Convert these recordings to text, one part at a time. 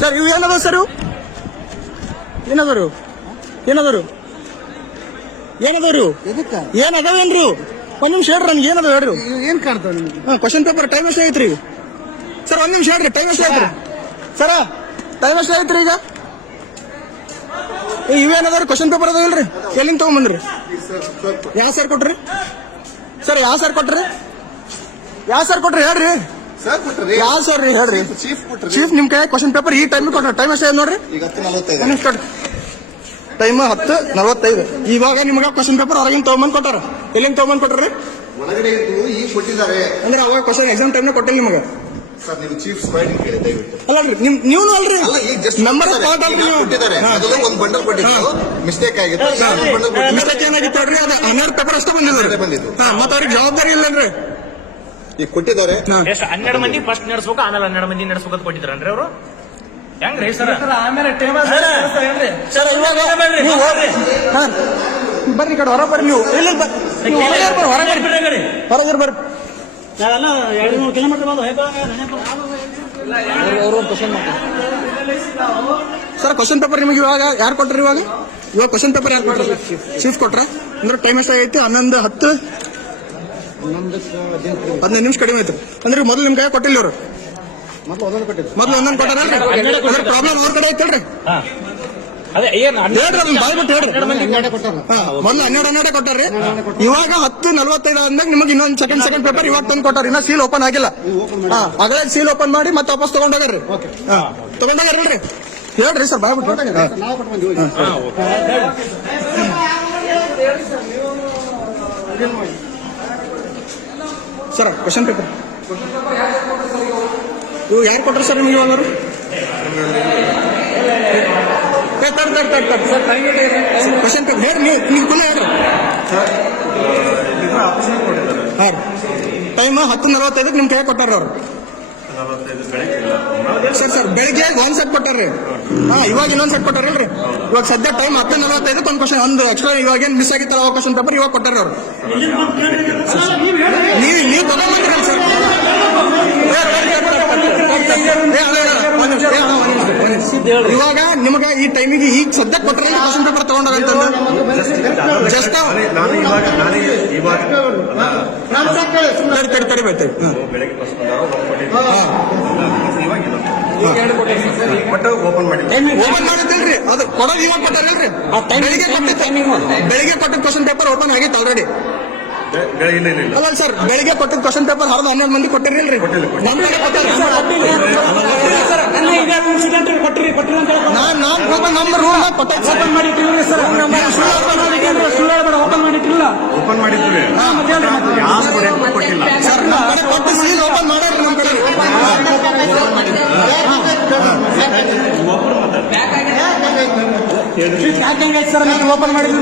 Sir ಇವು ಏನದ sir ಇವು? ಏನದರು? ಏನದರು? ಎದಕ್ಕ? ಏನದವೇನ್ರಿ ಇವು? ಒಂದ್ ನಿಮಿಷ ಹೇಳ್ರಿ ನನ್ಗೆ ಏನದ ಹೇಳ್ರಿ? ಏನ್ ಕಾಣ್ತಾವ ನಿಮ್ಗೆ? ಕ್ವಶನ್ ಪೇಪರ್ ಟೈಮ್ ಎಷ್ಟು ಐತ್ರಿ ಸರ್ ಒಂದ್ ನಿಮಿಷ ಹೇಳ್ರಿ ಟೈಮ್ ಎಷ್ಟು ಐತ್ರಿ ಸರ ಟೈಮ್ ಎಷ್ಟು ಐತ್ರಿ ಈಗ? ಇವೇನದಾರ ಕ್ವಶನ್ ಪೇಪರ್ ಅದಾವಿಲ್ರಿ ಎಲ್ಲಿಂದ ತಗೊಂಬಂದ್ರಿ? ಯಾವ ಸರ್ ಕೊಟ್ರಿ? ಸರ್ ಯಾವ ಸರ್ ಕೊಟ್ರಿ? ಯಾವ ಸರ್ ಕೊಟ್ರಿ? ಹೇಳ್ರಿ. ಸರ್ ಕೊಟ್ರಿ. ಯಾವ ಸರ್ ರೀ ಹೇಳ್ರಿ? ಚೀಫ್ ಕೊಟ್ರಿ. ಚೀಫ್ ನಿಮ್ ಕೈ ಕ್ವಶನ್ ಪೇಪರ್ ಈ ಟೈಮ್ ಕೊಟ್ಟ ಟೈಮ್ ಅಷ್ಟೇ ನೋಡ್ರಿ? ಈಗ ಹತ್ತು ನಲವತ್ತೈದು. ಕೊಡ್ರಿ. ಟೈಮ್ ಹತ್ತು ನಲವತ್ತೈದು. ಇವಾಗ ನಿಮ್ಗೆ ಕ್ವಶನ್ ಪೇಪರ್ ಹೊರಗಿನ ತಗೊಂಬಂದ್ ಕೊಟ್ಟಾರ? ಎಲ್ಲಿಂದ ತಗೊಂಬಂದ್ ಕೊಟ್ಟಾರ ಒಳಗಡೆ ಇದ್ದು ಈಗ ಕೊಟ್ಟಿದ್ದಾರೆ. ಅಂದ್ರೆ ಅವಾಗ ಕ್ವಶನ್ ಎಕ್ಸಾಮ್ ಟೈಮ್ನ ಕೊಟ್ಟಿಲ್ಲ ನಿಮಗೆ? ಸರ್ ನೀವು ಚೀಫ್ ಕೇಳಿ ದಯವಿಟ್ಟು. ಅಲ್ಲಲ್ರಿ ನಿಮ್ ನೀವು ಅಲ್ರಿ? ಅಲ್ಲ ಈಗ ಜಸ್ಟ್ ನಂಬರ್ ಪಾರ್ಟ್ ಅಲ್ರಿ ಕೊಟ್ಟಿದ್ದಾರೆ. ಒಂದು ಬಂಡಲ್ ಕೊಟ್ಟಿದ್ದು. ಮಿಸ್ಟೇಕ್ ಆಗಿತ್ತು. ಮಿಸ್ಟೇಕ್ ಏನಾಗಿತ್ತು ಹೇಳ್ರಿ ಅದು ಹನ್ನೆರಡು ಪೇಪರ್ ಅಷ್ಟೇ ಬಂದಿದ್ದು. ಹಾ ಮತ್ತೆ ಅವ್ರಿಗೆ ಜವಾಬ್ದಾರಿ ಇಲ್ಲನ್ರಿ ಈಗ ಕೊಟ್ಟಿದ್ದಾರೆ. ಎಷ್ಟು ಹನ್ನೆರಡು ಮಂದಿ ಫಸ್ಟ್ ನಡೆಸ್ಬೇಕು ಆಮೇಲೆ ಹನ್ನೆರಡು ಮಂದಿ ನಡೆಸ್ಬೇಕು ಅಂತ ಅಂದ್ರೆ ಅವರು? ಹೆಂಗ್ರಿ ಸರ್? ಆಮೇಲೆ ಟೇಬಲ್ ಸರ್ ಇವಾಗ ನೀವು ಹೋಗ್ರಿ. ಹಾ. ಬರ್ರಿ ಕಡೆ ಹೊರ ಬರ್ರಿ ನೀವು. ಇಲ್ಲ ಇಲ್ಲ, ಬರ್ರಿ. ನೀವು ಹೊರಗೆ ಬರ್ರಿ ಎರಡು ಮೂರು ಕಿಲೋಮೀಟರ್ ಬಂದು ಸರ್ ಕ್ವಶನ್ ಪೇಪರ್ ನಿಮಗೆ ಇವಾಗ ಯಾರು ಕೊಟ್ರಿ ಇವಾಗ? ಇವಾಗ ಕ್ವಶನ್ ಪೇಪರ್ ಯಾರು ಕೊಟ್ರಿ? ಶಿಫ್ಟ್ ಕೊಟ್ರ? ಅಂದ್ರೆ ಟೈಮ್ ಎಷ್ಟಾಗೈತಿ? ಹನ್ನೊಂದು ಹತ್ತು? ಹದಿನೈದು ನಿಮಿಷ ಕಡಿಮೆ ಆಯ್ತು. ಅಂದ್ರೆ ಮೊದಲು ನಿಮ್ ಕೈ ಕೊಟ್ಟಿಲ್ಲ ಇವರು. ಮೊದಲು ಒಂದೊಂದು ಕೊಟ್ಟಿದ್ರು ಮೊದಲು ಒಂದೊಂದು ಕೊಟ್ಟಾರ ಪ್ರಾಬ್ಲಮ್ ಅವ್ರ ಕಡೆ ಐತಲ್ರಿ? ಏನ್ ಹೇಳ್ರಿ ಅದನ್ನ ಬಾಯ್ ಬಿಟ್ಟು ಹೇಳ್ರಿ. ಹನ್ನೆರಡು ಮೊದ್ಲು ಹನ್ನೆರಡು ಹನ್ನೆರಡು ಕೊಟ್ಟಾರಿ. ಇವಾಗ ಹತ್ತು ನಲ್ವತ್ತೈದು ಅಂದಾಗ ನಿಮಗೆ ಇನ್ನೊಂದು ಸೆಕೆಂಡ್ ಸೆಕೆಂಡ್ ಪೇಪರ್ ಇವಾಗ ತಂದು ಕೊಟ್ಟಾರ. ಇನ್ನ ಸೀಲ್ ಓಪನ್ ಆಗಿಲ್ಲ. ಅಗಲೇ ಸೀಲ್ ಓಪನ್ ಮಾಡಿ ಮತ್ತೆ ವಾಪಸ್ ತಗೊಂಡೋಗ್ರಿ ಹಾ ತಗೊಂಡೋಗ್ರಿ ಹೇಳ್ರಿ ಸರ್ ಬಾಯ್ ಬಿಟ್ಟು ಹಾ. ನಾವು ಕೊಟ್ಟು ಬಂದಿವಿ ಈಗ. ಸರ್ ಕ್ವಶನ್ ಪೇಪರ್ ಇವು ಯಾರು ಕೊಟ್ಟರು ಸರ್ ನಿಮಗೆ ಇವಾಗ ಕ್ವಶನ್ ಪೇಪರ್ ಹೇಳಿ ನೀವು ನೀವು ಕೊಲೆ ಯಾರು? ಹಾಂ ಟೈಮ್ ಹತ್ತು ನಲವತ್ತೈದಕ್ಕೆ ನಿಮ್ಮ ಕೈ ಕೊಟ್ಟಾರ ಅವ್ರು. ಸರ್ ಸರ್ ಬೆಳಿಗ್ಗೆ ಒಂದು ಸೆಟ್ ಕೊಟ್ಟಾರ್ರಿ. ಹಾ ಇವಾಗ ಇನ್ನೊಂದ್ ಸೆಟ್ ಕೊಟ್ಟಾರಲ್ರಿ ಇವಾಗ ಸದ್ಯ ಟೈಮ್ ಹತ್ತು ನಲವತ್ತೈದು ಒಂದು ಕ್ವಶನ್ ಒಂದು ಎಕ್ಸ್ಟ್ರಾ ಇವಾಗ ಏನ್ ಮಿಸ್ ಆಗಿತ್ತಲ್ಲ ಅವಕಾಶ ಅಂತ ಪೇಪರ್ ಇವಾಗ ಕೊಟ್ಟಾರ ಅವ್ರು. ನೀವು ನೀವು ತಗೊಂಡ್ಬಂದಿರಲ್ಲ ಸರ್ ಇವಾಗ ನಿಮಗೆ ಈ ಟೈಮಿಗೆ ಈಗ ಸದ್ಯ ಕೊಟ್ಟರೆ ಕ್ವಶನ್ ಪೇಪರ್ ತಗೊಂಡಾಗಂತಂದ್ರೆ ಜಸ್ಟ್ ತಡಿ ತಡಿ ಬಟ್ ಓಪನ್ ಮಾಡಿಲ್ಲ ಓಪನ್ ಮಾಡಿದ್ರಿ ಅದು ಕೊಡೋದು ಇವಾಗ ಕೊಟ್ಟಾರಲ್ರಿ ಬೆಳಿಗ್ಗೆ ಕೊಟ್ಟಿತ್ತು ಬೆಳಿಗ್ಗೆ ಕೊಟ್ಟಿದ್ದ ಕ್ವಶನ್ ಪೇಪರ್ ಓಪನ್ ಆಗಿತ್ತು ಆಲ್ರೆಡಿ ಅಲ್ಲ ಸರ್ ಬೆಳಿಗ್ಗೆ ಕೊಟ್ಟಿದ್ದ ಕ್ವಶನ್ ಪೇಪರ್ ಹರಿದು ಹನ್ನೆರಡು ಮಂದಿ ಕೊಟ್ಟಿರಲ್ರಿ ನಾನ್ ನಾನ್ ನಂಬರ್ ನಮ್ಮ ರೂಮ್ ಕೊಟ್ಟ ಓಪನ್ ಮಾಡಿ ಸರ್ ಸುಳ್ಳು ಹೇಳ್ಬೇಡ ಓಪನ್ ಮಾಡಿಟ್ಟಿಲ್ಲ ಓಪನ್ ಮಾಡಿದ್ವಿ ಯಾವ ಸ್ಟೂಡೆಂಟ್ ಕೊಟ್ಟಿಲ್ಲ ಸರ್ ನಮ್ಮ ಕಡೆ ಕೊಟ್ಟು ಸೀಲ್ ಓಪನ್ ಮಾಡ್ಯಾರ ನಮ್ಮ ಕಡೆ ಪ್ಯಾಕಿಂಗ್ ಐತೆ ಸರ್ ನೀವು ಓಪನ್ ಮಾಡಿದ್ವಿ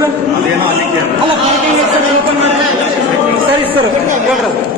ಅಲ್ಲ ಪ್ಯಾಕಿಂಗ್ ಐತೆ ಸರ್ ಓಪನ್ ಮಾಡಿದ್ರೆ ಸರಿ ಸರ್ ಹೇಳ್ರಿ.